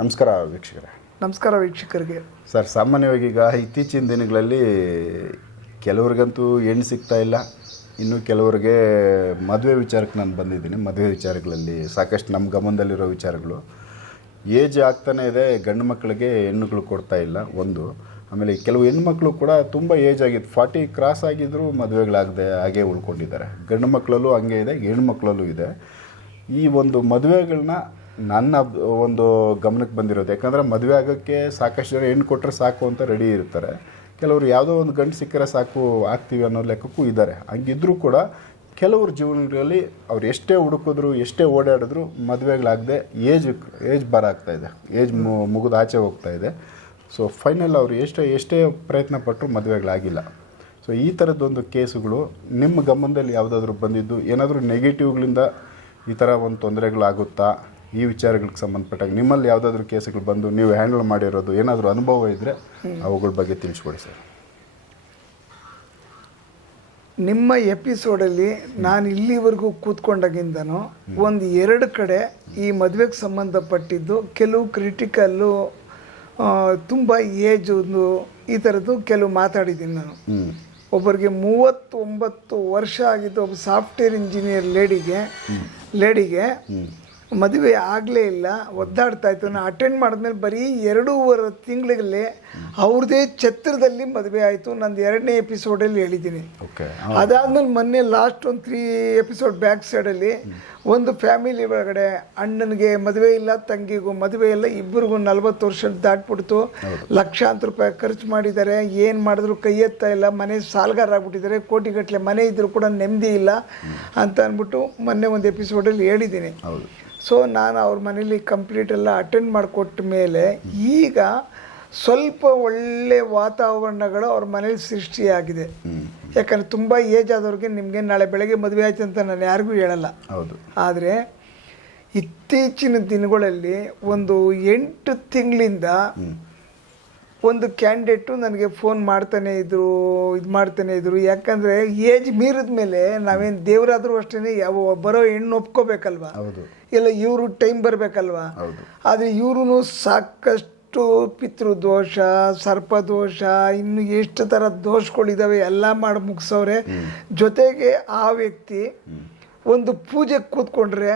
ನಮಸ್ಕಾರ ವೀಕ್ಷಕರೇ. ನಮಸ್ಕಾರ ವೀಕ್ಷಕರಿಗೆ. ಸರ್ ಸಾಮಾನ್ಯವಾಗಿ ಈಗ ಇತ್ತೀಚಿನ ದಿನಗಳಲ್ಲಿ ಕೆಲವ್ರಿಗಂತೂ ಹೆಣ್ಣು ಸಿಗ್ತಾ ಇಲ್ಲ. ಇನ್ನು ಕೆಲವರಿಗೆ ಮದುವೆ ವಿಚಾರಕ್ಕೆ ನಾನು ಬಂದಿದ್ದೀನಿ. ಮದುವೆ ವಿಚಾರಗಳಲ್ಲಿ ಸಾಕಷ್ಟು ನಮ್ಮ ಗಮನದಲ್ಲಿರೋ ವಿಚಾರಗಳು. ಏಜ್ ಆಗ್ತಾನೆ ಇದೆ ಗಂಡು ಮಕ್ಕಳಿಗೆ ಹೆಣ್ಣುಗಳು ಕೊಡ್ತಾ ಇಲ್ಲ ಒಂದು. ಆಮೇಲೆ ಕೆಲವು ಹೆಣ್ಮಕ್ಳು ಕೂಡ ತುಂಬ ಏಜ್ ಆಗಿದೆ ಫಾರ್ಟಿ ಕ್ರಾಸ್ ಆಗಿದ್ದರೂ ಮದುವೆಗಳಾಗದೆ ಹಾಗೆ ಉಳ್ಕೊಂಡಿದ್ದಾರೆ. ಗಂಡು ಮಕ್ಕಳಲ್ಲೂ ಹಂಗೆ ಇದೆ ಹೆಣ್ಮಕ್ಳಲ್ಲೂ ಇದೆ. ಈ ಒಂದು ಮದುವೆಗಳನ್ನ ನನ್ನ ಒಂದು ಗಮನಕ್ಕೆ ಬಂದಿರೋದು. ಯಾಕಂದರೆ ಮದುವೆ ಆಗೋಕ್ಕೆ ಸಾಕಷ್ಟು ಜನ ಹೆಣ್ಣು ಕೊಟ್ಟರೆ ಸಾಕು ಅಂತ ರೆಡಿ ಇರ್ತಾರೆ. ಕೆಲವರು ಯಾವುದೋ ಒಂದು ಗಂಡು ಸಿಕ್ಕರೆ ಸಾಕು ಆಗ್ತೀವಿ ಅನ್ನೋ ಲೆಕ್ಕಕ್ಕೂ ಇದ್ದಾರೆ. ಹಂಗಿದ್ರೂ ಕೂಡ ಕೆಲವ್ರ ಜೀವನಗಳಲ್ಲಿ ಅವ್ರು ಎಷ್ಟೇ ಹುಡುಕಿದ್ರು, ಎಷ್ಟೇ ಓಡಾಡಿದ್ರು ಮದುವೆಗಳಾಗದೆ ಏಜ್ ಏಜ್ ಬರ ಆಗ್ತಾ ಇದೆ. ಏಜ್ ಮುಗಿದು ಆಚೆ ಹೋಗ್ತಾ ಇದೆ. ಸೊ ಫೈನಲ್ ಅವರು ಎಷ್ಟೇ ಎಷ್ಟೇ ಪ್ರಯತ್ನ ಪಟ್ಟರು ಮದುವೆಗಳಾಗಿಲ್ಲ. ಸೊ ಈ ಥರದ್ದೊಂದು ಕೇಸುಗಳು ನಿಮ್ಮ ಗಮನದಲ್ಲಿ ಯಾವುದಾದ್ರೂ ಬಂದಿದ್ದು, ಏನಾದರೂ ನೆಗೆಟಿವ್ಗಳಿಂದ ಈ ಥರ ಒಂದು ತೊಂದರೆಗಳಾಗುತ್ತಾ? ಈ ವಿಚಾರಗಳಿಗೆ ಸಂಬಂಧಪಟ್ಟಾಗ ನಿಮ್ಮಲ್ಲಿ ಯಾವುದಾದ್ರೂ ಕೇಸುಗಳು ಬಂದು ನೀವು ಹ್ಯಾಂಡಲ್ ಮಾಡಿರೋದು ಏನಾದರೂ ಅನುಭವ ಇದ್ದರೆ ಅವುಗಳ ಬಗ್ಗೆ ತಿಳಿಸ್ಕೊಡಿ ಸರ್. ನಿಮ್ಮ ಎಪಿಸೋಡಲ್ಲಿ ನಾನು ಇಲ್ಲಿವರೆಗೂ ಕೂತ್ಕೊಂಡಾಗಿಂದನೂ ಒಂದು ಎರಡು ಕಡೆ ಈ ಮದುವೆಗೆ ಸಂಬಂಧಪಟ್ಟಿದ್ದು ಕೆಲವು ಕ್ರಿಟಿಕಲ್ಲು ತುಂಬ ಏಜ್ ಒಂದು ಈ ಥರದ್ದು ಕೆಲವು ಮಾತಾಡಿದ್ದೀನಿ ನಾನು. ಒಬ್ಬರಿಗೆ ಮೂವತ್ತೊಂಬತ್ತು ವರ್ಷ ಆಗಿದ್ದು ಒಬ್ಬ ಸಾಫ್ಟ್ವೇರ್ ಇಂಜಿನಿಯರ್ ಲೇಡಿಗೆ ಲೇಡಿಗೆ ಮದುವೆ ಆಗಲೇ ಇಲ್ಲ ಒದ್ದಾಡ್ತಾ ಇತ್ತು. ನಾನು ಅಟೆಂಡ್ ಮಾಡಿದ್ಮೇಲೆ ಬರೀ ಎರಡೂವರೆ ತಿಂಗಳಿಗೆ ಅವ್ರದ್ದೇ ಛತ್ರದಲ್ಲಿ ಮದುವೆ ಆಯಿತು. ನಂದು ಎರಡನೇ ಎಪಿಸೋಡಲ್ಲಿ ಹೇಳಿದ್ದೀನಿ. ಓಕೆ ಅದಾದ್ಮೇಲೆ ಮೊನ್ನೆ ಲಾಸ್ಟ್ ಒಂದು ತ್ರೀ ಎಪಿಸೋಡ್ ಬ್ಯಾಕ್ ಸೈಡಲ್ಲಿ ಒಂದು ಫ್ಯಾಮಿಲಿ ಒಳಗಡೆ ಅಣ್ಣನಿಗೆ ಮದುವೆ ಇಲ್ಲ ತಂಗಿಗೂ ಮದುವೆ ಇಲ್ಲ ಇಬ್ಬರಿಗೂ ನಲ್ವತ್ತು ವರ್ಷ ದಾಟ್ಬಿಡ್ತು. ಲಕ್ಷಾಂತರ ರೂಪಾಯಿ ಖರ್ಚು ಮಾಡಿದ್ದಾರೆ. ಏನು ಮಾಡಿದ್ರು ಕೈ ಎತ್ತಾ ಇಲ್ಲ. ಮನೆ ಸಾಲಗಾರ ಆಗ್ಬಿಟ್ಟಿದ್ದಾರೆ. ಕೋಟಿಗಟ್ಟಲೆ ಮನೆ ಇದ್ದರೂ ಕೂಡ ನೆಮ್ಮದಿ ಇಲ್ಲ ಅಂತ ಅಂದ್ಬಿಟ್ಟು ಮೊನ್ನೆ ಒಂದು ಎಪಿಸೋಡಲ್ಲಿ ಹೇಳಿದ್ದೀನಿ. ಸೊ ನಾನು ಅವ್ರ ಮನೇಲಿ ಕಂಪ್ಲೀಟ್ ಎಲ್ಲ ಅಟೆಂಡ್ ಮಾಡಿಕೊಟ್ಟ ಮೇಲೆ ಈಗ ಸ್ವಲ್ಪ ಒಳ್ಳೆ ವಾತಾವರಣಗಳು ಅವ್ರ ಮನೇಲಿ ಸೃಷ್ಟಿಯಾಗಿದೆ. ಯಾಕಂದರೆ ತುಂಬ ಏಜ್ ಆದವ್ರಿಗೆ ನಿಮಗೆ ನಾಳೆ ಬೆಳಗ್ಗೆ ಮದುವೆ ಆಯ್ತು ಅಂತ ನಾನು ಯಾರಿಗೂ ಹೇಳಲ್ಲ. ಹೌದು. ಆದರೆ ಇತ್ತೀಚಿನ ದಿನಗಳಲ್ಲಿ ಒಂದು ಎಂಟು ತಿಂಗಳಿಂದ ಒಂದು ಕ್ಯಾಂಡಿಡೇಟು ನನಗೆ ಫೋನ್ ಮಾಡ್ತಾನೆ ಇದ್ರು ಇದು ಮಾಡ್ತಾನೆ ಇದ್ರು. ಯಾಕಂದರೆ ಏಜ್ ಮೀರಿದ ಮೇಲೆ ನಾವೇನು ದೇವರಾದರೂ ಅಷ್ಟೇ ಯಾವ ಬರೋ ಹೆಣ್ಣು ಒಪ್ಕೋಬೇಕಲ್ವಾ? ಇಲ್ಲ ಇವರು ಟೈಮ್ ಬರಬೇಕಲ್ವಾ? ಆದರೆ ಇವರು ಸಾಕಷ್ಟು ಪಿತೃದೋಷ ಸರ್ಪದೋಷ ಇನ್ನು ಎಷ್ಟು ಥರ ದೋಷಗಳಿದ್ದಾವೆ ಎಲ್ಲ ಮಾಡಿ ಮುಗಿಸೋರೆ ಜೊತೆಗೆ ಆ ವ್ಯಕ್ತಿ ಒಂದು ಪೂಜೆಗೆ ಕೂತ್ಕೊಂಡ್ರೆ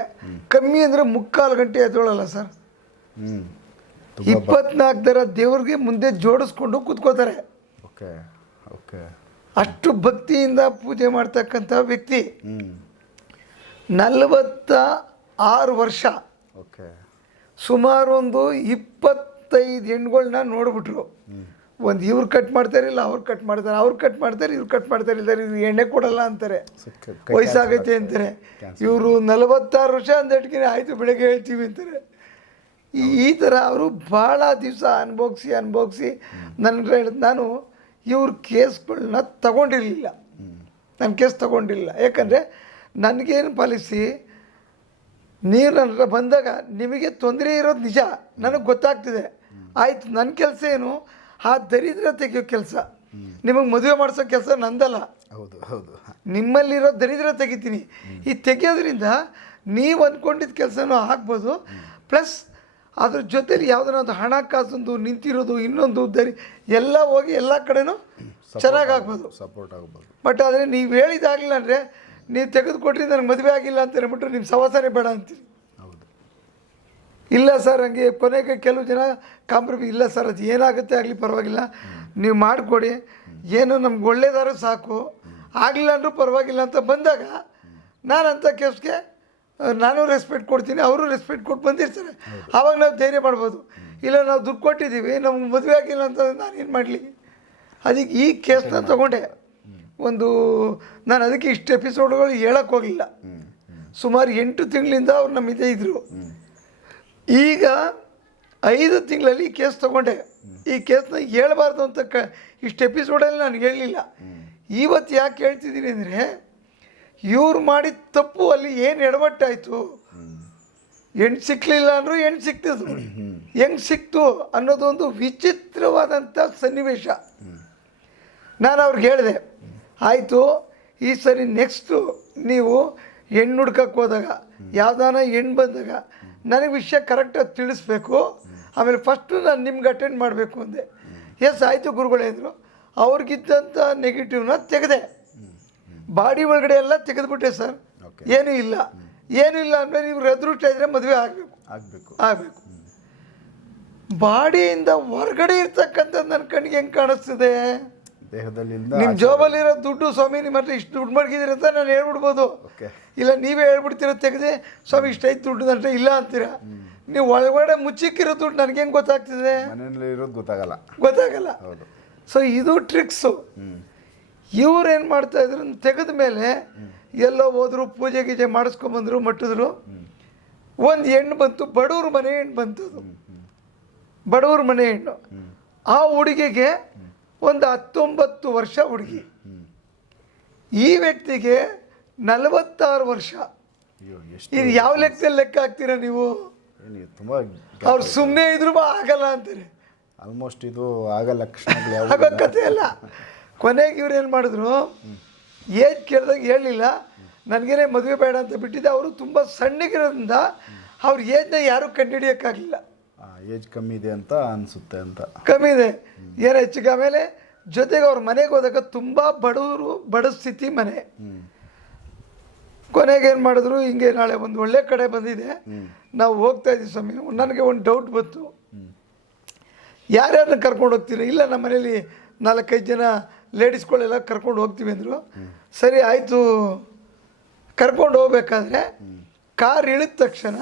ಕಮ್ಮಿ ಅಂದರೆ ಮುಕ್ಕಾಲು ಗಂಟೆ ಎದ್ದೊಳಲ್ಲ ಸರ್? ಹ್ಞೂ ಇಪ್ಪತ್ನಾಲ್ಕು ಥರ ದೇವ್ರಿಗೆ ಮುಂದೆ ಜೋಡಿಸ್ಕೊಂಡು ಕುತ್ಕೋತಾರೆ ಓಕೆ ಓಕೆ. ಅಷ್ಟು ಭಕ್ತಿಯಿಂದ ಪೂಜೆ ಮಾಡ್ತಕ್ಕಂಥ ವ್ಯಕ್ತಿ. ನಲವತ್ತ ಆರು ವರ್ಷ. ಓಕೆ. ಸುಮಾರು ಒಂದು ಇಪ್ಪತ್ತೈದು ಹೆಣ್ಗಳನ್ನ ನೋಡ್ಬಿಟ್ರು. ಒಂದು ಇವ್ರು ಕಟ್ ಮಾಡ್ತಾರೆ ಇಲ್ಲ ಅವ್ರು ಕಟ್ ಮಾಡ್ತಾರೆ ಅವ್ರು ಕಟ್ ಮಾಡ್ತಾರೆ ಇವ್ರು ಕಟ್ ಮಾಡ್ತಾರೆ ಇಲ್ಲ ಇವ್ರು ಎಣ್ಣೆ ಕೊಡಲ್ಲ ಅಂತಾರೆ. ವಯಸ್ಸಾಗೈತೆ ಅಂತಾರೆ. ಇವರು ನಲವತ್ತಾರು ವರ್ಷ ಅಂದಟ್ಗೆ ಆಯಿತು ಬೆಳಗ್ಗೆ ಹೇಳ್ತೀವಿ ಅಂತಾರೆ. ಈ ಈ ಥರ ಅವರು ಭಾಳ ದಿವಸ ಅನ್ಬೋಗ್ಸಿ ಅನ್ಬೋಗ್ಸಿ ನನ್ನ ಹೇಳಿದ್ ನಾನು ಇವ್ರ ಕೇಸ್ಗಳನ್ನ ತಗೊಂಡಿರಲಿಲ್ಲ. ನನ್ನ ಕೇಸ್ ತಗೊಂಡಿಲ್ಲ ಯಾಕಂದರೆ ನನಗೇನು ಪಾಲಿಸಿ ನೀವು ನನ್ನ ಬಂದಾಗ ನಿಮಗೆ ತೊಂದರೆ ಇರೋದು ನಿಜ ನನಗೆ ಗೊತ್ತಾಗ್ತಿದೆ. ಆಯಿತು ನನ್ನ ಕೆಲಸ ಏನು? ಆ ದರಿದ್ರ ತೆಗೆಯೋ ಕೆಲಸ. ನಿಮಗೆ ಮದುವೆ ಮಾಡಿಸೋ ಕೆಲಸ ನಂದಲ್ಲ. ಹೌದು ಹೌದು. ನಿಮ್ಮಲ್ಲಿರೋ ದರಿದ್ರ ತೆಗಿತೀನಿ. ಈ ತೆಗೆಯೋದ್ರಿಂದ ನೀವು ಅಂದ್ಕೊಂಡಿದ್ದ ಕೆಲಸನೂ ಆಗ್ಬೋದು. ಪ್ಲಸ್ ಅದ್ರ ಜೊತೆಲಿ ಯಾವುದನ್ನ ಒಂದು ಹಣಕಾಸೊಂದು ನಿಂತಿರೋದು ಇನ್ನೊಂದು ದರಿ ಎಲ್ಲ ಹೋಗಿ ಎಲ್ಲ ಕಡೆನೂ ಚೆನ್ನಾಗಿ ಆಗ್ಬೋದು ಸಪೋರ್ಟ್ ಆಗ್ಬೋದು. ಬಟ್ ಆದರೆ ನೀವು ಹೇಳಿದಾಗಲಿಲ್ಲ ಅಂದರೆ ನೀವು ತೆಗೆದುಕೊಟ್ರಿ ನನಗೆ ಮದುವೆ ಆಗಿಲ್ಲ ಅಂತ ಹೇಳ್ಬಿಟ್ರೆ ನಿಮ್ಮ ಸವಾಸನೆ ಬೇಡ ಅಂತೀರಿ. ಹೌದು. ಇಲ್ಲ ಸರ್ ಹಂಗೆ ಕೊನೆಗೆ ಕೆಲವು ಜನ ಕಾಂಪ್ರಮೈಸ್ ಇಲ್ಲ ಸರ್ ಅದು ಏನಾಗುತ್ತೆ ಆಗಲಿ ಪರವಾಗಿಲ್ಲ. ನೀವು ಮಾಡಿಕೊಡಿ. ಏನು ನಮ್ಗೆ ಒಳ್ಳೇದಾದ್ರೂ ಸಾಕು. ಆಗಲಿಲ್ಲ ಅಂದರೂ ಪರವಾಗಿಲ್ಲ ಅಂತ ಬಂದಾಗ ನಾನು ಅಂಥ ಕೇಸ್ಗೆ ನಾನು ರೆಸ್ಪೆಕ್ಟ್ ಕೊಡ್ತೀನಿ ಅವರು ರೆಸ್ಪೆಕ್ಟ್ ಕೊಟ್ಟು ಬಂದಿರ್ತಾರೆ. ಆವಾಗ ನಾವು ಧೈರ್ಯ ಮಾಡ್ಬೋದು. ಇಲ್ಲ ನಾವು ದುಡ್ಡು ಕೊಟ್ಟಿದ್ದೀವಿ ನಮ್ಗೆ ಮದುವೆ ಆಗಿಲ್ಲ ಅಂತ ನಾನೇನು ಮಾಡಲಿ? ಅದಕ್ಕೆ ಈ ಕೇಸ್ನ ತಗೊಂಡೆ. ಒಂದು ನಾನು ಅದಕ್ಕೆ ಇಷ್ಟು ಎಪಿಸೋಡ್ಗಳು ಹೇಳಕ್ಕೆ ಹೋಗಲಿಲ್ಲ. ಸುಮಾರು ಎಂಟು ತಿಂಗಳಿಂದ ಅವ್ರು ನಮ್ಮ ಇದೇ ಇದ್ದರು ಈಗ ಐದು ತಿಂಗಳಲ್ಲಿ ಈ ಕೇಸ್ ತಗೊಂಡೆ. ಈ ಕೇಸ್ನ ಹೇಳ್ಬಾರ್ದು ಅಂತ ಕ ಇಷ್ಟು ಎಪಿಸೋಡಲ್ಲಿ ನಾನು ಹೇಳಲಿಲ್ಲ ಇವತ್ತು ಯಾಕೆ ಹೇಳ್ತಿದ್ದೀನಿ ಅಂದರೆ ಇವ್ರು ಮಾಡಿದ ತಪ್ಪು ಅಲ್ಲಿ ಏನು ಎಡವಟ್ಟಾಯಿತು? ಹೆಣ್ಣು ಸಿಕ್ಕಲಿಲ್ಲ ಅಂದರೂ ಹೆಣ್ಣು ಸಿಕ್ತಿದ್ರು ಹೆಂಗೆ ಸಿಕ್ತು ಅನ್ನೋದೊಂದು ವಿಚಿತ್ರವಾದಂಥ ಸನ್ನಿವೇಶ. ನಾನು ಅವ್ರಿಗೆ ಹೇಳಿದೆ, ಆಯಿತು, ಈ ಸರಿ ನೆಕ್ಸ್ಟು ನೀವು ಹೆಣ್ಣು ಹುಡ್ಕಕ್ಕೆ ಹೋದಾಗ, ಯಾವ್ದಾನ ಹೆಣ್ಣು ಬಂದಾಗ ನನಗೆ ವಿಷಯ ಕರೆಕ್ಟಾಗಿ ತಿಳಿಸ್ಬೇಕು. ಆಮೇಲೆ ಫಸ್ಟು ನಾನು ನಿಮ್ಗೆ ಅಟೆಂಡ್ ಮಾಡಬೇಕು ಅಂದೆ. ಎಸ್ ಆಯಿತು ಗುರುಗಳೇ, ಅಂದರು. ಅವ್ರಿಗಿದ್ದಂಥ ನೆಗೆಟಿವ್ನ ತೆಗೆದೆ. ಬಾಡಿ ಒಳಗಡೆ ಎಲ್ಲ ತೆಗೆದುಬಿಟ್ಟೆ ಸರ್. ಏನು ಇಲ್ಲ. ಏನು ಇಲ್ಲ ಅಂದ್ರೆ ನೀವು ಅದೃಷ್ಟ ಇದ್ದರೆ ಮದುವೆ ಆಗಬೇಕು. ಆಗಬೇಕು. ಆಗಬೇಕು. ಬಾಡಿಯಿಂದ ಹೊರಗಡೆ ಇರ್ತಕ್ಕಂಥದ್ದು ನನ್ನ ಕಣ್ಣಿಗೆ ಹೆಂಗೆ ಕಾಣಿಸ್ತಿದೆ? ದೇಹದಲ್ಲಿ ನಿಮ್ಮ ಜೋಬಲ್ಲಿರೋ ದುಡ್ಡು ಸ್ವಾಮಿ ನಿಮ್ಮ ಹತ್ರ ಇಷ್ಟು ದುಡ್ಡು ಮಡಗಿದ್ದೀರಿ ಅಂತ ನಾನು ಹೇಳ್ಬಿಡ್ಬೋದು. ಇಲ್ಲ ನೀವೇ ಹೇಳ್ಬಿಡ್ತೀರ ತೆಗೆದೆ ಸ್ವಾಮಿ ಇಷ್ಟೈದು ದುಡ್ಡು ನನ್ನ ಇಲ್ಲ ಅಂತೀರ? ನೀವು ಒಳಗಡೆ ಮುಚ್ಚಿಕ್ಕಿರೋ ದುಡ್ಡು ನನಗೆ ಹೆಂಗೆ ಗೊತ್ತಾಗ್ತಿದೆ? ಮನೆಯಲ್ಲಿ ಇರೋದು ಗೊತ್ತಾಗಲ್ಲ. ಗೊತ್ತಾಗಲ್ಲ. ಸೊ ಇದು ಟ್ರಿಕ್ಸು ಹ್ಞೂ ಇವ್ರು ಏನು ಮಾಡ್ತಾ ಇದ್ರು? ತೆಗೆದ ಮೇಲೆ ಎಲ್ಲೋ ಹೋದ್ರು ಪೂಜೆ ಗೀಜೆ ಮಾಡಿಸ್ಕೊಂಬಂದ್ರು ಮಟ್ಟಿದ್ರು. ಒಂದು ಹೆಣ್ಣು ಬಂತು ಬಡವ್ರ ಮನೆ ಹೆಣ್ಣು ಬಂತು ಅದು ಬಡವ್ರ ಮನೆ ಹೆಣ್ಣು. ಆ ಹುಡುಗಿಗೆ ಒಂದು ಹತ್ತೊಂಬತ್ತು ವರ್ಷ ಹುಡುಗಿ. ಈ ವ್ಯಕ್ತಿಗೆ ನಲವತ್ತಾರು ವರ್ಷ. ಅಯ್ಯೋ ಎಷ್ಟು ಇದು ಯಾವ ಲೆಕ್ಕದಲ್ಲಿ ಲೆಕ್ಕ ಹಾಕ್ತೀರಾ ನೀವು? ತುಂಬ ಅವ್ರು ಸುಮ್ಮನೆ ಇದ್ರು ಆಗಲ್ಲ ಅಂತಾರೆ. ಆಲ್ಮೋಸ್ಟ್ ಇದು ಆಗ ಲಕ್ಷಣಗಳು ಯಾವ ಆಗೋ ಕಥೆ ಅಲ್ಲ. ಕೊನೆಗೆ ಇವ್ರು ಏನು ಮಾಡಿದ್ರು? ಏಜ್ ಕೇಳಿದಾಗ ಹೇಳಲಿಲ್ಲ. ನನಗೇನೆ ಮದುವೆ ಬೇಡ ಅಂತ ಬಿಟ್ಟಿದ್ದೆ. ಅವರು ತುಂಬ ಸಣ್ಣಗಿರೋದ್ರಿಂದ ಅವ್ರ ಏಜ್ನ ಯಾರೂ ಕಂಡುಹಿಡಿಯೋಕ್ಕಾಗಲಿಲ್ಲ. ಏಜ್ ಕಮ್ಮಿ ಇದೆ ಅಂತ ಅನಿಸುತ್ತೆ ಅಂತ. ಕಮ್ಮಿ ಇದೆ. ಏನು ಹೆಚ್ಚಿಗೆ ಆಮೇಲೆ ಜೊತೆಗೆ ಅವ್ರ ಮನೆಗೆ ಹೋದಾಗ ತುಂಬ ಬಡವರು ಬಡ ಸ್ಥಿತಿ ಮನೆ. ಕೊನೆಗೆ ಏನು ಮಾಡಿದ್ರು ಹಿಂಗೆ ನಾಳೆ ಒಂದು ಒಳ್ಳೆ ಕಡೆ ಬಂದಿದೆ. ನಾವು ಹೋಗ್ತಾ ಇದ್ದೀವಿ ಸ್ವಾಮಿ. ನನಗೆ ಒಂದು ಡೌಟ್ ಬಂತು. ಯಾರ್ಯಾರನ್ನ ಕರ್ಕೊಂಡು ಹೋಗ್ತೀರಿ? ಇಲ್ಲ ನಮ್ಮ ಮನೇಲಿ ನಾಲ್ಕೈದು ಜನ ಲೇಡೀಸ್ಗಳೆಲ್ಲ ಕರ್ಕೊಂಡು ಹೋಗ್ತೀವಿ ಅಂದರು. ಸರಿ ಆಯಿತು. ಕರ್ಕೊಂಡು ಹೋಗ್ಬೇಕಾದ್ರೆ ಕಾರ್ ಇಳಿದ ತಕ್ಷಣ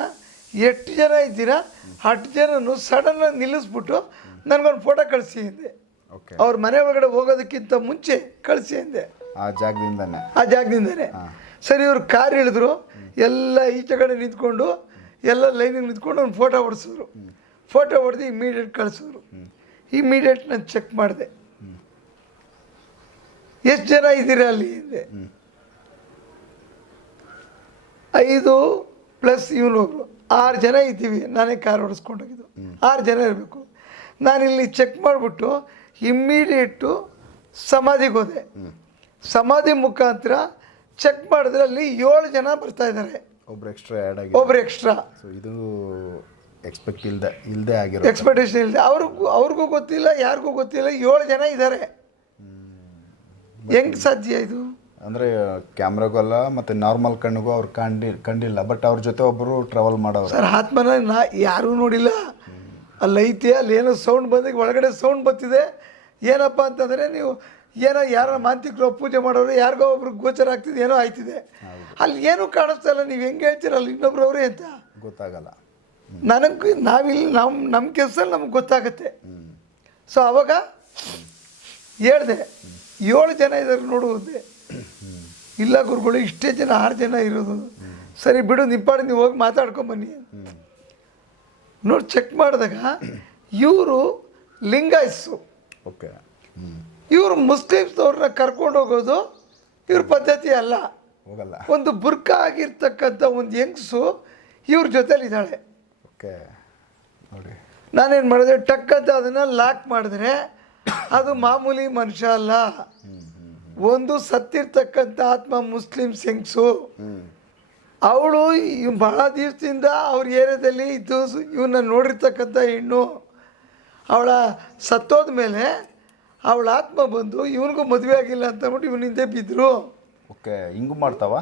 ಎಷ್ಟು ಜನ ಇದ್ದೀರಾ? ಹತ್ತು ಜನನು ಸಡನ್ನಾಗಿ ನಿಲ್ಲಿಸ್ಬಿಟ್ಟು ನನಗೊಂದು ಫೋಟೋ ಕಳಿಸಿ ಅಂದೆ. ಓಕೆ ಅವ್ರ ಮನೆ ಒಳಗಡೆ ಹೋಗೋದಕ್ಕಿಂತ ಮುಂಚೆ ಕಳಿಸಿ ಅಂದೆ. ಆ ಜಾಗದಿಂದನೇ. ಆ ಜಾಗದಿಂದನೇ. ಸರಿ ಇವ್ರು ಕಾರ್ ಇಳಿದ್ರು. ಎಲ್ಲ ಈಚೆ ಕಡೆ ನಿಂತ್ಕೊಂಡು ಎಲ್ಲ ಲೈನಿಗೆ ನಿಂತ್ಕೊಂಡು ಒಂದು ಫೋಟೋ ಹೊಡೆಸಿದ್ರು. ಫೋಟೋ ಹೊಡೆದು ಇಮ್ಮಿಡಿಯೇಟ್ ಕಳಿಸಿದ್ರು. ಇಮ್ಮಿಡಿಯೇಟ್ ನಾನು ಚೆಕ್ ಮಾಡಿದೆ. ಎಷ್ಟು ಜನ ಇದ್ದೀರಾ ಅಲ್ಲಿ? ಹಿಂದೆ ಐದು ಪ್ಲಸ್ ಇವನೊಬ್ರು ಆರು ಜನ ಇದ್ದೀವಿ. ನಾನೇ ಕಾರ್ ಹೊಡೆಸ್ಕೊಂಡೋಗಿದ್ದು ಆರು ಜನ ಇರಬೇಕು. ನಾನಿಲ್ಲಿ ಚೆಕ್ ಮಾಡಿಬಿಟ್ಟು ಇಮ್ಮಿಡಿಯೇಟು ಸಮಾಧಿಗೆ ಹೋದೆ. ಸಮಾಧಿ ಮುಖಾಂತರ ಚೆಕ್ ಮಾಡಿದ್ರೆ ಅಲ್ಲಿ ಏಳು ಜನ ಬರ್ತಾ ಇದ್ದಾರೆ. ಒಬ್ರು ಎಕ್ಸ್ಟ್ರಾ ಆ್ಯಡ್ ಆಗಿ ಒಬ್ರು ಎಕ್ಸ್ಟ್ರಾ ಸೊ ಇದು ಎಕ್ಸ್ಪೆಕ್ಟ್ ಇಲ್ಲದೆ ಇಲ್ಲದೆ ಆಗಿರೋ ಎಕ್ಸ್ಪೆಕ್ಟೇಷನ್ ಇಲ್ಲದೆ ಅವ್ರಿಗೂ ಅವ್ರಿಗೂ ಗೊತ್ತಿಲ್ಲ ಯಾರಿಗೂ ಗೊತ್ತಿಲ್ಲ ಏಳು ಜನ ಇದ್ದಾರೆ. ಹೆಂಗೆ ಸಾಧ್ಯ ಇದು? ಅಂದರೆ ಕ್ಯಾಮ್ರಾಗೂ ಅಲ್ಲ ಮತ್ತು ನಾರ್ಮಲ್ ಕಣ್ಣಿಗೂ ಅವ್ರು ಕಂಡಿ ಕಂಡಿಲ್ಲ. ಬಟ್ ಅವ್ರ ಜೊತೆ ಒಬ್ಬರು ಟ್ರಾವೆಲ್ ಮಾಡೋರು. ಸರ್ ಆತ್ಮನ ನಾ ಯಾರೂ ನೋಡಿಲ್ಲ. ಅಲ್ಲಿ ಐತಿ ಅಲ್ಲಿ ಏನೋ ಸೌಂಡ್ ಬಂದಾಗ ಒಳಗಡೆ ಸೌಂಡ್ ಬರ್ತಿದೆ ಏನಪ್ಪ ಅಂತಂದರೆ ನೀವು ಏನೋ ಯಾರ ಮಾಂತಿಕರು ಪೂಜೆ ಮಾಡೋರು ಯಾರಿಗೋ ಒಬ್ರು ಗೋಚರ ಆಗ್ತಿದೆ ಏನೋ ಆಯ್ತಿದೆ. ಅಲ್ಲಿ ಏನೂ ಕಾಣಿಸ್ತಾ ಇಲ್ಲ. ನೀವು ಹೆಂಗೆ ಹೇಳ್ತೀರ? ಅಲ್ಲಿ ಇನ್ನೊಬ್ರು ಅವರೇ ಅಂತ. ಗೊತ್ತಾಗಲ್ಲ. ನನಗೆ ನಾವಿಲ್ಲಿ ನಮ್ಮ ನಮ್ಮ ಕೆಲಸದಲ್ಲಿ ನಮ್ಗೆ ಗೊತ್ತಾಗುತ್ತೆ. ಸೊ ಅವಾಗ ಹೇಳ್ದೆ. ಏಳು ಜನ ಇದ್ದಾರೆ ನೋಡುವುದೇ ಇಲ್ಲ ಗುರುಗಳು ಇಷ್ಟೇ ಜನ ಆರು ಜನ ಇರೋದು. ಸರಿ ಬಿಡು ನಿಪ್ಪಾಡಿ ನೀವು ಹೋಗಿ ಮಾತಾಡ್ಕೊಂಬನ್ನಿ ನೋಡಿ ಚೆಕ್ ಮಾಡಿದಾಗ ಇವರು ಲಿಂಗಾಯಿಸು. ಓಕೆ. ಇವರು ಮುಸ್ಲಿಮ್ಸ್ನವ್ರನ್ನ ಕರ್ಕೊಂಡು ಹೋಗೋದು ಇವ್ರ ಪದ್ಧತಿ ಅಲ್ಲ. ಹೋಗಲ್ಲ. ಒಂದು ಬುರ್ಕ ಆಗಿರ್ತಕ್ಕಂಥ ಒಂದು ಹೆಂಗಸು ಇವ್ರ ಜೊತೆಲಿದ್ದಾಳೆ ಓಕೆ. ನೋಡಿ. ನಾನೇನು ಮಾಡಿದೆ? ಟಕ್ಕಂತ ಅದನ್ನು ಲಾಕ್ ಮಾಡಿದ್ರೆ ಅದು ಮಾಮೂಲಿ ಮನುಷ್ಯ ಅಲ್ಲ. ಒಂದು ಸತ್ತಿರ್ತಕ್ಕಂಥ ಆತ್ಮ ಮುಸ್ಲಿಂ ಹೆಂಗಸು ಹ್ಞೂ ಅವಳು ಬಹಳ ದಿವಸದಿಂದ ಅವ್ರ ಏರಿಯಾದಲ್ಲಿ ಇದ್ದು ಇವನ್ನ ನೋಡಿರ್ತಕ್ಕಂಥ ಹೆಣ್ಣು. ಅವಳ ಸತ್ತೋದ ಮೇಲೆ ಅವಳ ಆತ್ಮ ಬಂದು ಇವನಿಗೂ ಮದುವೆ ಆಗಿಲ್ಲ ಅಂತ ಅಂದ್ಬಿಟ್ಟು ಇವನ ಹಿಂದೆ ಬಿದ್ದರು ಓಕೆ ಹಿಂಗೂ ಮಾಡ್ತಾವ?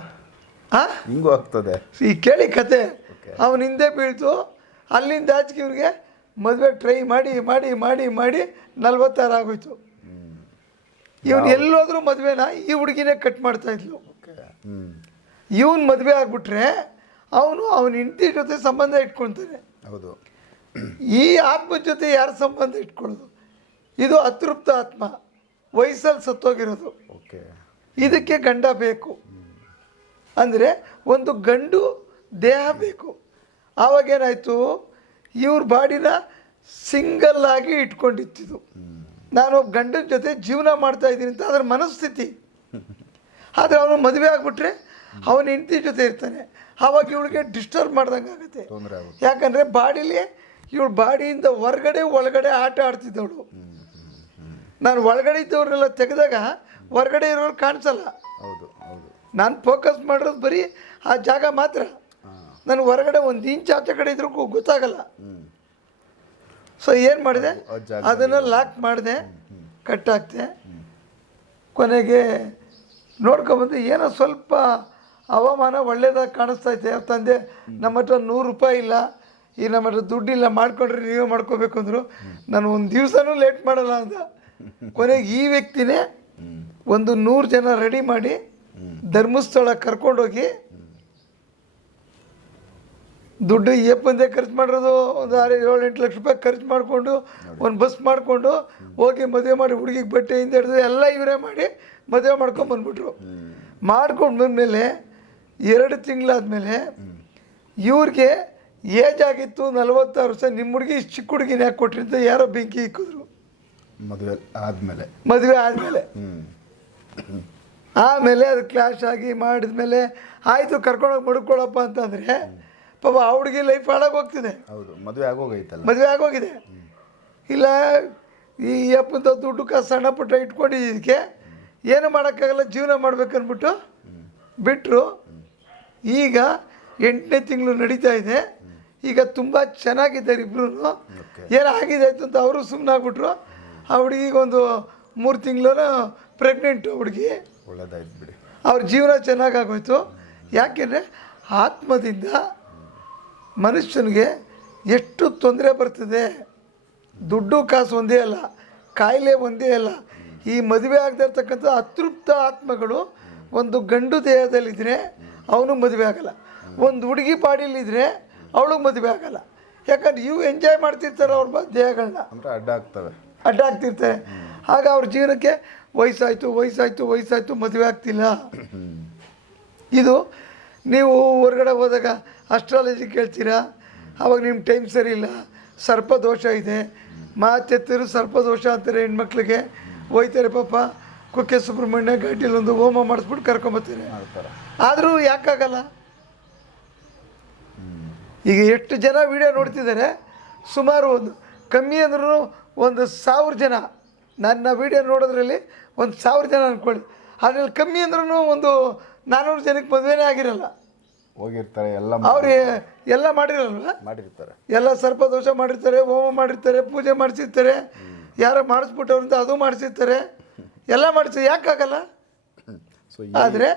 ಹಾಂ ಹಿಂಗೂ ಆಗ್ತದೆ. ಈ ಕೇಳಿ ಕತೆ. ಅವನ ಹಿಂದೆ ಬೀಳ್ತು. ಅಲ್ಲಿಂದ ಆಚೆಗೆ ಇವ್ರಿಗೆ ಮದುವೆ ಟ್ರೈ ಮಾಡಿ ಮಾಡಿ ಮಾಡಿ ಮಾಡಿ ನಲ್ವತ್ತಾರು ಆಗೋಯ್ತು. ಇವನ್ ಎಲ್ಲೋದ್ರೂ ಮದುವೆನ? ಈ ಹುಡುಗಿನೇ ಕಟ್ ಮಾಡ್ತಾ ಇದ್ಲು. ಇವನ್ ಮದುವೆ ಆಗ್ಬಿಟ್ರೆ ಅವನು ಅವನ ಹೆಂಡತಿ ಜೊತೆ ಸಂಬಂಧ ಇಟ್ಕೊಳ್ತಾನೆ. ಹೌದು. ಈ ಆತ್ಮ ಜೊತೆ ಯಾರು ಸಂಬಂಧ ಇಟ್ಕೊಳ್ಳೋದು? ಇದು ಅತೃಪ್ತ ಆತ್ಮ. ವಯಸ್ಸಲ್ಲಿ ಸತ್ತೋಗಿರೋದು. ಓಕೆ. ಇದಕ್ಕೆ ಗಂಡ ಬೇಕು. ಅಂದರೆ ಒಂದು ಗಂಡು ದೇಹ ಬೇಕು. ಆವಾಗೇನಾಯಿತು? ಇವ್ರ ಬಾಡಿನ ಸಿಂಗಲ್ ಆಗಿ ಇಟ್ಕೊಂಡಿತ್ತಿದ್ದು. ನಾನು ಒಬ್ಬ ಗಂಡನ ಜೊತೆ ಜೀವನ ಮಾಡ್ತಾ ಇದ್ದೀನಿ ಅಂತ ಅದರ ಮನಸ್ಥಿತಿ. ಆದರೆ ಅವನು ಮದುವೆ ಆಗಿಬಿಟ್ರೆ ಅವನ ಹೆಂಡತಿ ಜೊತೆ ಇರ್ತಾನೆ. ಆವಾಗ ಇವಳಿಗೆ ಡಿಸ್ಟರ್ಬ್ ಮಾಡ್ದಂಗೆ ಆಗುತ್ತೆ. ಯಾಕಂದರೆ ಬಾಡಿಲಿ ಇವಳು ಬಾಡಿಯಿಂದ ಹೊರಗಡೆ ಒಳಗಡೆ ಆಟ ಆಡ್ತಿದ್ದವಳು. ನಾನು ಒಳಗಡೆ ಇದ್ದವ್ರನ್ನೆಲ್ಲ ತೆಗೆದಾಗ ಹೊರಗಡೆ ಇರೋರು ಕಾಣಿಸಲ್ಲ. ಹೌದು ಹೌದು. ನಾನು ಫೋಕಸ್ ಮಾಡೋದು ಬರೀ ಆ ಜಾಗ ಮಾತ್ರ. ನನಗೆ ಹೊರಗಡೆ ಒಂದು ಇಂಚ್ ಆಚೆ ಕಡೆ ಇದ್ರೂ ಗೊತ್ತಾಗಲ್ಲ. ಸೊ ಏನು ಮಾಡಿದೆ? ಅದನ್ನು ಲಾಕ್ ಮಾಡಿದೆ ಕಟ್ ಆಗ್ತೆ ಕೊನೆಗೆ ನೋಡ್ಕೊಂಬಂದು ಏನೋ ಸ್ವಲ್ಪ ಹವಾಮಾನ ಒಳ್ಳೇದಾಗಿ ಕಾಣಿಸ್ತಾ ಐತೆ ತಂದೆ ನಮ್ಮ ಹತ್ರ ನೂರು ರೂಪಾಯಿ ಇಲ್ಲ. ಈ ನಮ್ಮ ಹತ್ರ ದುಡ್ಡಿಲ್ಲ ಮಾಡ್ಕೊಂಡ್ರೆ ನೀವೇ ಮಾಡ್ಕೋಬೇಕು ಅಂದರು. ನಾನು ಒಂದು ದಿವಸನೂ ಲೇಟ್ ಮಾಡಲ್ಲ ಅಂತ. ಕೊನೆಗೆ ಈ ವ್ಯಕ್ತಿನೇ ಒಂದು ನೂರು ಜನ ರೆಡಿ ಮಾಡಿ ಧರ್ಮಸ್ಥಳ ಕರ್ಕೊಂಡೋಗಿ ದುಡ್ಡು ಎಪ್ಪಂದೆ ಖರ್ಚು ಮಾಡಿರೋದು ಒಂದು ಆರು ಏಳು ಎಂಟು ಲಕ್ಷ ರೂಪಾಯಿ ಖರ್ಚು ಮಾಡಿಕೊಂಡು ಒಂದು ಬಸ್ ಮಾಡಿಕೊಂಡು ಹೋಗಿ ಮದುವೆ ಮಾಡಿ ಹುಡುಗಿಗೆ ಬಟ್ಟೆಯಿಂದ ಹಿಡಿದು ಎಲ್ಲ ಇವರೇ ಮಾಡಿ ಮದುವೆ ಮಾಡ್ಕೊಂಡು ಬಂದ್ಬಿಟ್ರು. ಮಾಡ್ಕೊಂಡು ಬಂದಮೇಲೆ ಎರಡು ತಿಂಗಳಾದಮೇಲೆ ಇವ್ರಿಗೆ ಏಜ್ ಆಗಿತ್ತು ನಲವತ್ತಾರು ವರ್ಷ ನಿಮ್ಮ ಹುಡುಗಿ ಚಿಕ್ಕ ಹುಡುಗಿನ ಯಾಕೆ ಕೊಟ್ರಿ ಅಂತ ಯಾರೋ ಬೆಂಕಿ ಇಕ್ಕಿದ್ರು ಮದುವೆ ಆದಮೇಲೆ. ಮದುವೆ ಆದಮೇಲೆ. ಆಮೇಲೆ ಅದು ಕ್ಲಾಶ್ ಆಗಿ ಮಾಡಿದ್ಮೇಲೆ ಆಯಿತು ಕರ್ಕೊಂಡೋಗಿ ಮಡ್ಕೊಳಪ್ಪ ಅಂತಂದರೆ ಪಾಪ ಆ ಹುಡುಗಿ ಲೈಫ್ ಹಾಳಾಗಿ ಹೋಗ್ತಿದೆ. ಹೌದು ಮದುವೆ ಆಗೋಗೈತಲ್ಲ. ಮದುವೆ ಆಗೋಗಿದೆ. ಇಲ್ಲ ಈ ಅಪ್ಪಂತ ದುಡ್ಡು ಕಾಸು ಸಣ್ಣ ಪುಟ್ಟ ಇಟ್ಕೊಂಡಿದ್ದಕ್ಕೆ ಏನು ಮಾಡೋಕ್ಕಾಗಲ್ಲ ಜೀವನ ಮಾಡ್ಬೇಕನ್ಬಿಟ್ಟು ಬಿಟ್ಟರು ಈಗ ಎಂಟನೇ ತಿಂಗಳು ನಡೀತಾ ಇದೆ. ಈಗ ತುಂಬ ಚೆನ್ನಾಗಿದ್ದಾರೆ ಇಬ್ರು ಏನೋ ಆಗಿದೆ ಆಯ್ತು ಅಂತ ಅವರು ಸುಮ್ಮನೆ ಆಗ್ಬಿಟ್ರು. ಆ ಈಗ ಒಂದು ಮೂರು ತಿಂಗಳು ಪ್ರೆಗ್ನೆಂಟ್ ಹುಡುಗಿ. ಒಳ್ಳೇದಾಯ್ತು ಬಿಡಿ. ಅವ್ರ ಜೀವನ ಚೆನ್ನಾಗಾಗೋಯ್ತು ಯಾಕೆಂದರೆ ಆತ್ಮದಿಂದ ಮನುಷ್ಯನಿಗೆ ಎಷ್ಟು ತೊಂದರೆ ಬರ್ತದೆ? ದುಡ್ಡು ಕಾಸು ಒಂದೇ ಅಲ್ಲ ಕಾಯಿಲೆ ಒಂದೇ ಅಲ್ಲ. ಈ ಮದುವೆ ಆಗದೆ ಇರ್ತಕ್ಕಂಥ ಅತೃಪ್ತ ಆತ್ಮಗಳು ಒಂದು ಗಂಡು ದೇಹದಲ್ಲಿದ್ದರೆ ಅವನು ಮದುವೆ ಆಗಲ್ಲ. ಒಂದು ಹುಡುಗಿ ಪಾಡಿಲಿದ್ದರೆ ಅವಳು ಮದುವೆ ಆಗಲ್ಲ. ಯಾಕಂದ್ರೆ ಇವು ಎಂಜಾಯ್ ಮಾಡ್ತಿರ್ತಾರೆ ಅವ್ರ ದೇಹಗಳನ್ನ ಅಡ್ಡಾಗ್ತವೆ ಅಡ್ಡಾಗ್ತಿರ್ತಾರೆ ಆಗ್ತವೆ. ಅಡ್ಡ ಆಗ್ತಿರ್ತಾರೆ. ಆಗ ಅವ್ರ ಜೀವನಕ್ಕೆ ವಯಸ್ಸಾಯಿತು ವಯಸ್ಸಾಯಿತು ವಯಸ್ಸಾಯಿತು ಮದುವೆ ಆಗ್ತಿಲ್ಲ. ಇದು ನೀವು ಹೊರಗಡೆ ಹೋದಾಗ ಅಸ್ಟ್ರಾಲಜಿ ಕೇಳ್ತೀರಾ? ಅವಾಗ ನಿಮ್ಮ ಟೈಮ್ ಸರಿ ಇಲ್ಲ. ಸರ್ಪದೋಷ ಇದೆ. ಮಾತೆತ್ತರು ಸರ್ಪದೋಷ ಅಂತಾರೆ ಹೆಣ್ಮಕ್ಳಿಗೆ. ಹೋಯ್ತಾರೆ ಪಾಪ. ಕುಕ್ಕೆ ಸುಬ್ರಹ್ಮಣ್ಯ ಘಾಟಿಲಿ ಒಂದು ಹೋಮ ಮಾಡಿಸ್ಬಿಟ್ಟು ಕರ್ಕೊಂಬರ್ತಾರೆ ಆದರೂ ಯಾಕಾಗಲ್ಲ? ಈಗ ಎಷ್ಟು ಜನ ವಿಡಿಯೋ ನೋಡ್ತಿದ್ದಾರೆ? ಸುಮಾರು ಒಂದು ಕಮ್ಮಿ ಅಂದ್ರೂ ಒಂದು ಸಾವಿರ ಜನ. ನನ್ನ ವಿಡಿಯೋ ನೋಡೋದ್ರಲ್ಲಿ ಒಂದು ಸಾವಿರ ಜನ ಅಂದ್ಕೊಳ್ಳಿ ಅದರಲ್ಲಿ ಕಮ್ಮಿ ಅಂದ್ರೂ ಒಂದು ನಾನ್ನೂರು ಜನಕ್ಕೆ ಮದುವೆನೇ ಆಗಿರಲ್ಲ. ಹೋಗಿರ್ತಾರೆ ಎಲ್ಲ ಅವ್ರಿಗೆ ಎಲ್ಲ ಮಾಡಿರಲ್ಲ ಮಾಡಿರ್ತಾರೆ. ಎಲ್ಲ ಸರ್ಪ ದೋಷ ಮಾಡಿರ್ತಾರೆ ಹೋಮ ಮಾಡಿರ್ತಾರೆ ಪೂಜೆ ಮಾಡಿಸಿರ್ತಾರೆ ಯಾರೋ ಅಂತ ಅದು ಮಾಡಿಸಿರ್ತಾರೆ ಎಲ್ಲ ಮಾಡಿಸಿ ಯಾಕಾಗಲ್ಲ? ಸೊ ಆದರೆ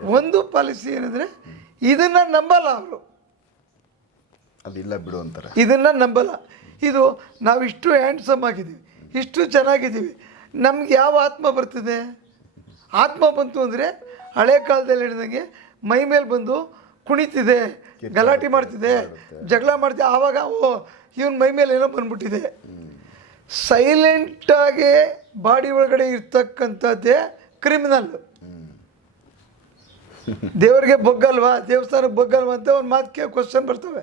ಒಂದು ಪಾಲಿಸಿ ಏನಂದರೆ ಇದನ್ನು ನಂಬಲ್ಲ ಅವರು. ಅದಿಲ್ಲ ಬಿಡು ಅಂತಾರೆ. ಇದನ್ನು ನಂಬಲ್ಲ. ಇದು ನಾವು ಇಷ್ಟು ಹ್ಯಾಂಡ್ಸಮ್ ಆಗಿದ್ದೀವಿ ಇಷ್ಟು ಚೆನ್ನಾಗಿದ್ದೀವಿ ನಮ್ಗೆ ಯಾವ ಆತ್ಮ ಬರ್ತದೆ? ಆತ್ಮ ಬಂತು ಅಂದರೆ ಹಳೆ ಕಾಲದಲ್ಲಿ ಹೇಳಿದಂಗೆ ಮೈ ಮೇಲೆ ಬಂದು ಕುಣಿತಿದೆ ಗಲಾಟೆ ಮಾಡ್ತಿದೆ ಜಗಳ ಮಾಡ್ತಿದೆ ಆವಾಗ ಓ ಇವನ್ ಮೈ ಮೇಲೆ ಏನೋ ಬಂದ್ಬಿಟ್ಟಿದೆ. ಸೈಲೆಂಟಾಗಿ ಬಾಡಿ ಒಳಗಡೆ ಇರ್ತಕ್ಕಂಥದ್ದೇ ಕ್ರಿಮಿನಲ್ ದೇವರಿಗೆ ಬೊಗ್ಗಲ್ವಾ? ದೇವಸ್ಥಾನಕ್ಕೆ ಬೊಗ್ಗಲ್ವಾ ಅಂತ ಒಂದು ಕೇಳಿ ಕ್ವಶನ್ ಬರ್ತವೆ.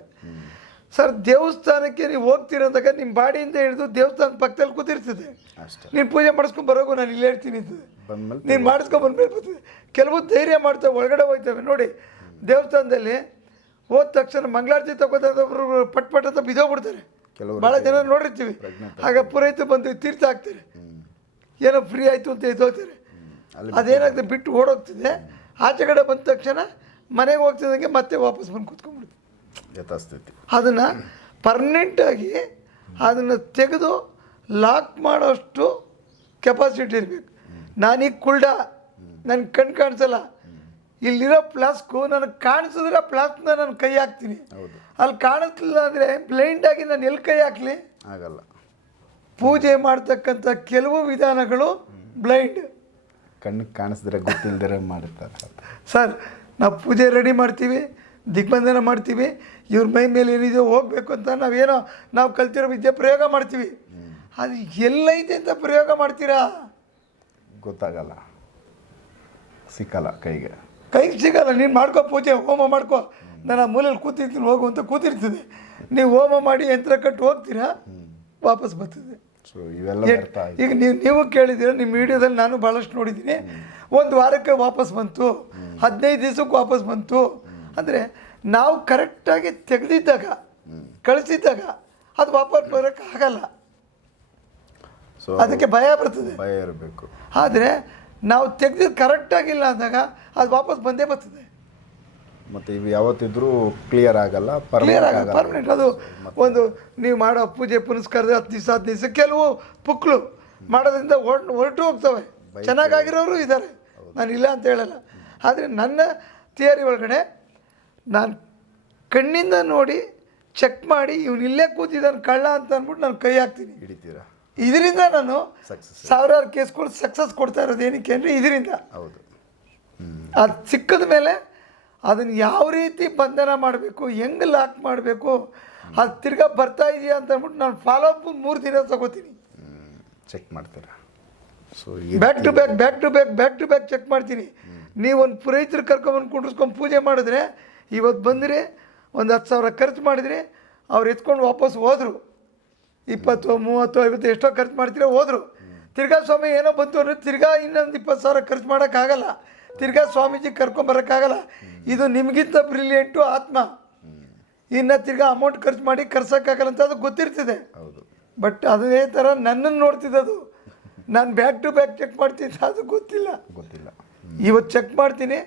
ಸರ್ ದೇವಸ್ಥಾನಕ್ಕೆ ನೀವು ಹೋಗ್ತೀರಂದಾಗ ನಿಮ್ಮ ಬಾಡಿಯಿಂದ ಹಿಡಿದು ದೇವಸ್ಥಾನದ ಪಕ್ಕದಲ್ಲಿ ಕೂತಿರ್ತದೆ. ನೀನು ಪೂಜೆ ಮಾಡಿಸ್ಕೊಂಡು ಬರೋಗು ನಾನು ಇಲ್ಲೇ ಹೇಳ್ತೀನಿ ನೀನು ಮಾಡಿಸ್ಕೊಂಡು ಬಂದ್ಮೇಲೆ ಕೆಲವು ಧೈರ್ಯ ಮಾಡ್ತವೆ ಒಳಗಡೆ ಹೋಗ್ತವೆ. ನೋಡಿ ದೇವಸ್ಥಾನದಲ್ಲಿ ಹೋದ ತಕ್ಷಣ ಮಂಗಳಾರತಿ ತಗೋತಾರೆ ಪಟ್ ಪಟ್ ಅಂತ ಬಿದ್ದೋಗ್ಬಿಡ್ತಾರೆ ಕೆಲವರು ಭಾಳ ಜನ ನೋಡಿರ್ತೀವಿ. ಆಗ ಪುರೋಹಿತ ಬಂದು ತೀರ್ಥ ಹಾಕ್ತಾರೆ. ಏನೋ ಫ್ರೀ ಆಯಿತು ಅಂತ ಎದ್ದೋಗ್ತಾರೆ ಅದೇನಾಗ್ತದೆ ಬಿಟ್ಟು ಓಡೋಗ್ತದೆ. ಆಚೆ ಕಡೆ ಬಂದ ತಕ್ಷಣ ಮನೆಗೆ ಹೋಗ್ತಿದ್ದಂಗೆ ಮತ್ತೆ ವಾಪಸ್ ಬಂದು ಕೂತ್ಕೊಂಡ್ಬಿಡ್ತೀವಿ ಅದನ್ನ ಅದನ್ನು ಪರ್ಮನೆಂಟಾಗಿ ಅದನ್ನು ತೆಗೆದು ಲಾಕ್ ಮಾಡೋಷ್ಟು ಕೆಪಾಸಿಟಿ ಇರಬೇಕು. ನಾನೀಗ ಕುಲ್ಡ ನನ್ನ ಕಣ್ಣು ಕಾಣಿಸಲ್ಲ. ಇಲ್ಲಿರೋ ಪ್ಲಾಸ್ಕು ನನಗೆ ಕಾಣಿಸಿದ್ರೆ ಪ್ಲಾಸ್ಕ್ನ ನಾನು ಕೈ ಹಾಕ್ತೀನಿ. ಹೌದು. ಅಲ್ಲಿ ಕಾಣಿಸ್ಲಿಲ್ಲ ಅಂದರೆ ಬ್ಲೈಂಡಾಗಿ ನಾನು ಎಲ್ಲಿ ಕೈ ಹಾಕಲಿ? ಆಗಲ್ಲ. ಪೂಜೆ ಮಾಡ್ತಕ್ಕಂಥ ಕೆಲವು ವಿಧಾನಗಳು ಬ್ಲೈಂಡ್ ಕಣ್ಣಿಗೆ ಕಾಣಿಸಿದ್ರೆ ಗೊತ್ತಿಲ್ದಿರ ಮಾಡಿರ್ತಾರೆ ಸರ್ ನಾವು ಪೂಜೆ ರೆಡಿ ಮಾಡ್ತೀವಿ ದಿಗ್ಬಂಧನ ಮಾಡ್ತೀವಿ ಇವ್ರ ಮೈ ಮೇಲೆ ಏನಿದೆಯೋ ಹೋಗಬೇಕು ಅಂತ ನಾವೇನೋ ನಾವು ಕಲ್ತಿರೋ ವಿದ್ಯೆ ಪ್ರಯೋಗ ಮಾಡ್ತೀವಿ. ಅದು ಎಲ್ಲೈತೆ ಅಂತ ಪ್ರಯೋಗ ಮಾಡ್ತೀರಾ? ಗೊತ್ತಾಗಲ್ಲ. ಸಿಕ್ಕಲ್ಲ ಕೈಗೆ. ಕೈಗೆ ಸಿಗಲ್ಲ ನೀನು ಮಾಡ್ಕೋ ಪೂಜೆ ಹೋಮ ಮಾಡ್ಕೋ. ನಾನು ಆ ಮೂಲೆಯಲ್ಲಿ ಕೂತಿರ್ತೀನಿ ಹೋಗು ಅಂತ ಕೂತಿರ್ತದೆ ನೀವು ಹೋಮ ಮಾಡಿ ಯಂತ್ರ ಕಟ್ಟು ಹೋಗ್ತೀರಾ? ವಾಪಸ್ ಬರ್ತದೆ. ಸೊ ಇವೆಲ್ಲ ಈಗ ನೀವು ನೀವು ಕೇಳಿದೀರ ನಿಮ್ಮ ವಿಡಿಯೋದಲ್ಲಿ ನಾನು ಭಾಳಷ್ಟು ನೋಡಿದ್ದೀನಿ. ಒಂದು ವಾರಕ್ಕೆ ವಾಪಸ್ ಬಂತು ಹದಿನೈದು ದಿವಸಕ್ಕೆ ವಾಪಸ್ ಬಂತು. ಅಂದರೆ ನಾವು ಕರೆಕ್ಟಾಗಿ ತೆಗೆದಿದ್ದಾಗ ಕಳಿಸಿದ್ದಾಗ ಅದು ವಾಪಸ್ ಬರೋಕ್ಕೆ ಆಗಲ್ಲ ಸೊ ಅದಕ್ಕೆ ಭಯ ಬರ್ತದೆ. ಭಯ ಇರಬೇಕು. ಆದರೆ ನಾವು ತೆಗೆದಿದ್ದು ಕರೆಕ್ಟಾಗಿಲ್ಲ ಅಂದಾಗ ಅದು ವಾಪಸ್ ಬಂದೇ ಬರ್ತದೆ. ಮತ್ತು ಇವು ಯಾವತ್ತಿದ್ರೂ ಕ್ಲಿಯರ್ ಆಗಲ್ಲ ಕ್ಲಿಯರ್ ಪರ್ಮನೆಂಟ್ ಆಗಲ್ಲ ಪರ್ಮನೆಂಟ್ ಅದು ಒಂದು ನೀವು ಮಾಡೋ ಪೂಜೆ ಪುನಸ್ಕಾರದ ಹತ್ತು ದಿವಸ ಹತ್ತು ದಿವಸ ಕೆಲವು ಪುಕ್ಳು ಮಾಡೋದ್ರಿಂದ ಹೊರ್ಟು ಹೊರಟು ಹೋಗ್ತವೆ. ಚೆನ್ನಾಗಾಗಿರೋರು ಇದ್ದಾರೆ ನಾನು ಇಲ್ಲ ಅಂತ ಹೇಳಲ್ಲ. ಆದರೆ ನನ್ನ ಥಿಯರಿ ಒಳಗಡೆ ನಾನು ಕಣ್ಣಿಂದ ನೋಡಿ ಚೆಕ್ ಮಾಡಿ ಇವನು ಇಲ್ಲೇ ಕೂತಿದ್ದಾನೆ ಕಳ್ಳ ಅಂತ ಅಂದ್ಬಿಟ್ಟು ನಾನು ಕೈ ಹಾಕ್ತೀನಿ. ಹಿಡಿತೀರಾ? ಇದರಿಂದ ನಾನು ಸಾವಿರಾರು ಕೇಸ್ಗಳು ಸಕ್ಸಸ್ ಕೊಡ್ತಾ ಇರೋದು ಏನಕ್ಕೆ ಅಂದರೆ ಇದರಿಂದ. ಹೌದು. ಅದು ಸಿಕ್ಕಿದ ಮೇಲೆ ಅದನ್ನು ಯಾವ ರೀತಿ ಬಂಧನ ಮಾಡಬೇಕು ಹೆಂಗೆ ಲಾಕ್ ಮಾಡಬೇಕು ಅದು ತಿರ್ಗಾ ಬರ್ತಾ ಇದೆಯಾ ಅಂತ ಅಂದ್ಬಿಟ್ಟು ನಾನು ಫಾಲೋ ಅಪ್ ಮೂರು ದಿನ ತಗೋತೀನಿ. ಚೆಕ್ ಮಾಡ್ತೀರಾ? So back to back back to back back to back check ಮಾಡ್ತೀನಿ. ನೀವು ಒಂದು ಪುರೋಹಿತರು ಕರ್ಕೊಂಬಂದು ಕುಂಡ್ರಿಸ್ಕೊಂಡು ಪೂಜೆ ಮಾಡಿದ್ರೆ ಇವತ್ತು ಬಂದಿರಿ ಒಂದು ಹತ್ತು ಸಾವಿರ ಖರ್ಚು ಮಾಡಿದ್ರೆ ಅವ್ರು ಎತ್ಕೊಂಡು ವಾಪಸ್ ಹೋದರು. ಇಪ್ಪತ್ತು ಮೂವತ್ತು ಐವತ್ತು ಎಷ್ಟೋ ಖರ್ಚು ಮಾಡ್ತೀರೋ ಹೋದರು. ತಿರ್ಗಾ ಸ್ವಾಮಿ ಏನೋ ಬಂತು ಅಂದರೆ ತಿರ್ಗಾ ಇನ್ನೊಂದು ಇಪ್ಪತ್ತು ಸಾವಿರ ಖರ್ಚು ಮಾಡೋಕ್ಕಾಗಲ್ಲ. ತಿರ್ಗಾ ಸ್ವಾಮೀಜಿ ಕರ್ಕೊಂಬರೋಕ್ಕಾಗಲ್ಲ ಇದು ನಿಮಗಿಂತ ಬ್ರಿಲಿಯಂಟು ಆತ್ಮ. ಇನ್ನು ತಿರ್ಗಾ ಅಮೌಂಟ್ ಖರ್ಚು ಮಾಡಿ ಕರ್ಸೋಕ್ಕಾಗಲ್ಲ ಅಂತ ಅದು ಗೊತ್ತಿರ್ತದೆ. ಬಟ್ ಅದೇ ಥರ ನನ್ನನ್ನು ನೋಡ್ತಿದ್ದದು ನಾನು ಬ್ಯಾಕ್ ಟು ಬ್ಯಾಕ್ ಚೆಕ್ ಮಾಡ್ತೀನಿ ಅದು ಗೊತ್ತಿಲ್ಲ. ಗೊತ್ತಿಲ್ಲ. ಇವತ್ತು ಚೆಕ್ ಮಾಡ್ತೀನಿ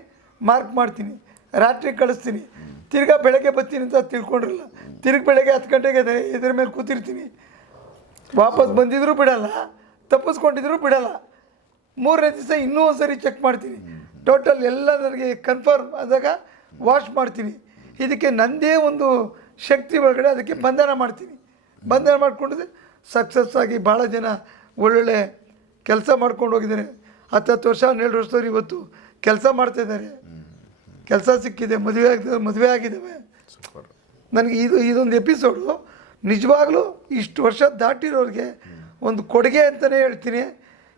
ಮಾರ್ಕ್ ಮಾಡ್ತೀನಿ ರಾತ್ರಿ ಕಳಿಸ್ತೀನಿ. ತಿರ್ಗಾ ಬೆಳಗ್ಗೆ ಬರ್ತೀನಿ ಅಂತ ತಿಳ್ಕೊಂಡಿರಲ್ಲ. ತಿರ್ಗಿ ಬೆಳಗ್ಗೆ ಹತ್ತು ಗಂಟೆಗೆ ಇದೆ ಇದ್ರ ಮೇಲೆ ಕೂತಿರ್ತೀನಿ. ವಾಪಸ್ ಬಂದಿದ್ರು ಬಿಡಲ್ಲ ತಪ್ಪಿಸ್ಕೊಂಡಿದ್ರು ಬಿಡಲ್ಲ. ಮೂರನೇ ದಿವಸ ಇನ್ನೂ ಒಂದು ಸರಿ ಚೆಕ್ ಮಾಡ್ತೀನಿ. ಟೋಟಲ್ ಎಲ್ಲ ನನಗೆ ಕನ್ಫರ್ಮ್ ಆದಾಗ ವಾಶ್ ಮಾಡ್ತೀನಿ. ಇದಕ್ಕೆ ನನ್ನದೇ ಒಂದು ಶಕ್ತಿ ಒಳಗಡೆ ಅದಕ್ಕೆ ಬಂಧನ ಮಾಡ್ತೀನಿ. ಬಂಧನ ಮಾಡ್ಕೊಂಡಿದ್ರೆ ಸಕ್ಸಸ್ ಆಗಿ ಭಾಳ ಜನ ಒಳ್ಳೊಳ್ಳೆ ಕೆಲಸ ಮಾಡ್ಕೊಂಡು ಹೋಗಿದ್ದಾರೆ. ಹತ್ತು ಹತ್ತು ವರ್ಷ ಹನ್ನೆರಡು ವರ್ಷದವ್ರು ಇವತ್ತು ಕೆಲಸ ಮಾಡ್ತಾಯಿದ್ದಾರೆ ಕೆಲಸ ಸಿಕ್ಕಿದೆ ಮದುವೆ ಆಗಿದೆ ಮದುವೆ ಆಗಿದ್ದಾವೆ. ನನಗೆ ಇದು ಇದೊಂದು ಎಪಿಸೋಡು ನಿಜವಾಗ್ಲೂ ಇಷ್ಟು ವರ್ಷ ದಾಟಿರೋರಿಗೆ ಒಂದು ಕೊಡುಗೆ ಅಂತಲೇ ಹೇಳ್ತೀನಿ.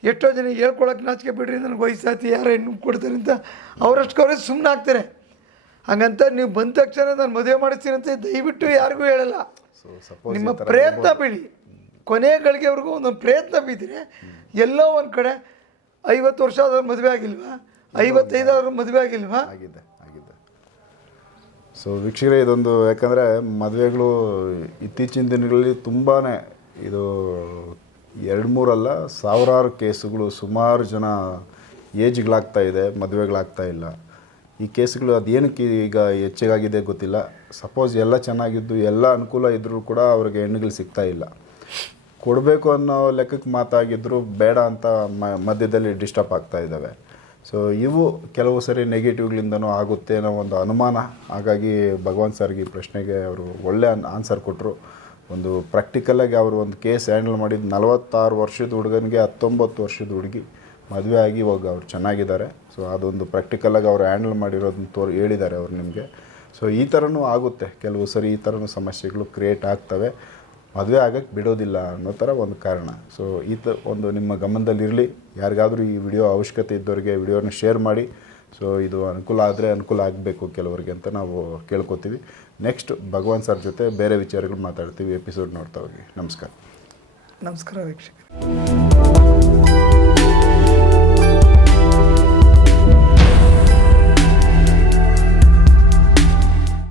ಎಷ್ಟೋ ಜನ ಹೇಳ್ಕೊಳಕ್ಕೆ ನಾಚಿಕೆ ಬಿಡ್ರಿ ನನಗೆ ವಯಸ್ಸಾತಿ ಯಾರು ಹೆಣ್ಣು ಕೊಡ್ತಾರೆ ಅಂತ ಅವರಷ್ಟು ಅವರೇ ಸುಮ್ಮನೆ ಆಗ್ತಾರೆ. ಹಂಗಂತ ನೀವು ಬಂದ ತಕ್ಷಣ ನಾನು ಮದುವೆ ಮಾಡಿಸ್ತೀನಿ ಅಂತ ದಯವಿಟ್ಟು ಯಾರಿಗೂ ಹೇಳಲ್ಲ. ನಿಮ್ಮ ಪ್ರಯತ್ನ ಬಿಡಿ. ಕೊನೆ ಗಳಿಗೆವರೆಗೂ ಒಂದೊಂದು ಪ್ರಯತ್ನ ಬೀದಿರಿ ಎಲ್ಲೋ ಒಂದು ಕಡೆ ಐವತ್ತು ವರ್ಷ ಆದವ್ರು ಮದುವೆ ಆಗಿಲ್ವಾ? ಐವತ್ತೈದಾದ್ರೂ ಮದುವೆ ಆಗಿಲ್ವಾ? ಸೊ ವೀಕ್ಷಕರೇ, ಇದೊಂದು ಯಾಕಂದರೆ ಮದುವೆಗಳು ಇತ್ತೀಚಿನ ದಿನಗಳಲ್ಲಿ ತುಂಬಾ ಇದು ಎರಡು ಮೂರಲ್ಲ, ಸಾವಿರಾರು ಕೇಸುಗಳು ಸುಮಾರು ಜನ ಏಜ್ಗಳಾಗ್ತಾ ಇದೆ, ಮದುವೆಗಳಾಗ್ತಾ ಇಲ್ಲ. ಈ ಕೇಸುಗಳು ಅದೇನಕ್ಕೆ ಈಗ ಹೆಚ್ಚಿಗಾಗಿದೆ ಗೊತ್ತಿಲ್ಲ. ಸಪೋಸ್ ಎಲ್ಲ ಚೆನ್ನಾಗಿದ್ದು, ಎಲ್ಲ ಅನುಕೂಲ ಇದ್ದರೂ ಕೂಡ ಅವ್ರಿಗೆ ಹೆಣ್ಣುಗಳು ಸಿಗ್ತಾ ಇಲ್ಲ. ಕೊಡಬೇಕು ಅನ್ನೋ ಲೆಕ್ಕಕ್ಕೆ ಮಾತಾಗಿದ್ರು ಬೇಡ ಅಂತ ಮಧ್ಯದಲ್ಲಿ ಡಿಸ್ಟರ್ಬ್ ಆಗ್ತಾ ಇದ್ದಾವೆ. ಸೊ ಇವು ಕೆಲವು ಸರಿ ನೆಗೆಟಿವ್ಗಳಿಂದನೂ ಆಗುತ್ತೆ ಅನ್ನೋ ಒಂದು ಅನುಮಾನ. ಹಾಗಾಗಿ ಭಗವಾನ್ ಸರ್ಗೆ ಈ ಪ್ರಶ್ನೆಗೆ ಅವರು ಒಳ್ಳೆ ಆನ್ಸರ್ ಕೊಟ್ಟರು ಒಂದು ಪ್ರಾಕ್ಟಿಕಲಾಗಿ ಅವರು ಒಂದು ಕೇಸ್ ಹ್ಯಾಂಡಲ್ ಮಾಡಿದ್ದು ನಲವತ್ತಾರು ವರ್ಷದ ಹುಡುಗನಿಗೆ ಹತ್ತೊಂಬತ್ತು ವರ್ಷದ ಹುಡುಗಿ ಮದುವೆ ಆಗಿ ಇವಾಗ ಅವ್ರು ಚೆನ್ನಾಗಿದ್ದಾರೆ. ಸೊ ಅದೊಂದು ಪ್ರಾಕ್ಟಿಕಲಾಗಿ ಅವರು ಹ್ಯಾಂಡಲ್ ಮಾಡಿರೋದನ್ನ ತೋರ್, ಹೇಳಿದ್ದಾರೆ ಅವ್ರು ನಿಮಗೆ. ಸೊ ಈ ಥರನೂ ಆಗುತ್ತೆ. ಕೆಲವು ಸರಿ ಈ ಥರನೂ ಸಮಸ್ಯೆಗಳು ಕ್ರಿಯೇಟ್ ಆಗ್ತವೆ. ಮದುವೆ ಆಗಕ್ಕೆ ಬಿಡೋದಿಲ್ಲ ಅನ್ನೋ ಥರ ಒಂದು ಕಾರಣ. ಸೊ ಈ ತ, ಒಂದು ನಿಮ್ಮ ಗಮನದಲ್ಲಿರಲಿ. ಯಾರಿಗಾದರೂ ಈ ವಿಡಿಯೋ ಅವಶ್ಯಕತೆ ಇದ್ದವರಿಗೆ ವಿಡಿಯೋನ ಶೇರ್ ಮಾಡಿ. ಸೊ ಇದು ಅನುಕೂಲ ಆದರೆ ಅನುಕೂಲ ಆಗಬೇಕು ಕೆಲವರಿಗೆ ಅಂತ ನಾವು ಕೇಳ್ಕೊತೀವಿ. ನೆಕ್ಸ್ಟ್ ಭಗವಾನ್ ಸರ್ ಜೊತೆ ಬೇರೆ ವಿಚಾರಗಳು ಮಾತಾಡ್ತೀವಿ ಎಪಿಸೋಡ್ ನೋಡ್ತಾ ಹೋಗಿ. ನಮಸ್ಕಾರ. ನಮಸ್ಕಾರ ವೀಕ್ಷಕರೇ.